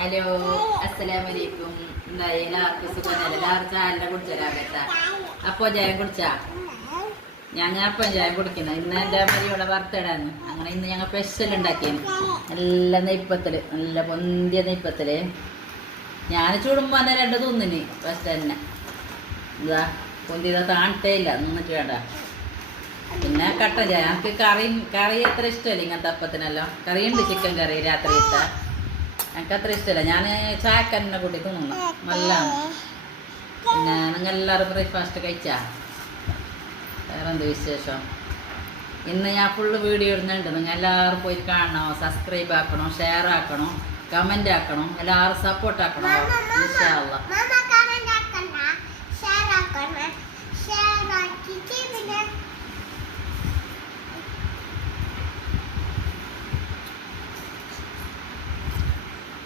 Hello അസ്സലാമലൈക്കും. എന്തായി എല്ലാവർക്കും സുഖമല്ല? എല്ലാവരും ചായന്റെ കുടിച്ചരാകട്ടാ. അപ്പൊ ചായ കുടിച്ചാ? ഞങ്ങൾ അപ്പം ചായ കുടിക്കുന്നത്. ഇന്ന് എൻ്റെ മരിയുടെ ബർത്ത്ഡേ ആണ്. അങ്ങനെ ഇന്ന് ഞങ്ങൾ സ്പെഷ്യൽ ഉണ്ടാക്കിയത് നല്ല നെയ്പ്പത്തില്, നല്ല പൊന്തിയ നെയ്പ്പത്തില്. ഞാൻ ചൂടുമ്പോ തന്നെ രണ്ട് തിന്നിന് ഫസ്റ്റ് തന്നെ. എന്താ പൊന്തിയത താണിട്ടേ ഇല്ല, നിന്നിട്ട് വേണ്ട. പിന്നെ കട്ടൻ ചായ. എനിക്ക് കറി അത്ര ഇഷ്ടമല്ല ഇങ്ങനത്തെ അപ്പത്തിനല്ലോ. കറിയുണ്ട്, ചിക്കൻ കറി രാത്രി ഇട്ട. എനിക്ക് അത്ര ഇഷ്ടമല്ല. ഞാൻ ചായക്കന്നെ കൂട്ടി തിന്നുന്നു, നല്ലതാണ്. പിന്നെ നിങ്ങൾ എല്ലാവരും ബ്രേക്ക്ഫാസ്റ്റ് കഴിച്ചാ? വേറെന്ത് വിശേഷം? ഇന്ന് ഞാൻ ഫുള്ള് വീഡിയോ ഇടുന്നുണ്ട്. നിങ്ങൾ എല്ലാവരും പോയി കാണണം, സബ്സ്ക്രൈബ് ആക്കണം, ഷെയർ ആക്കണം, കമൻ്റ് ആക്കണം, എല്ലാവരും സപ്പോർട്ട് ആക്കണം. ഇൻഷാ അല്ലാഹ്.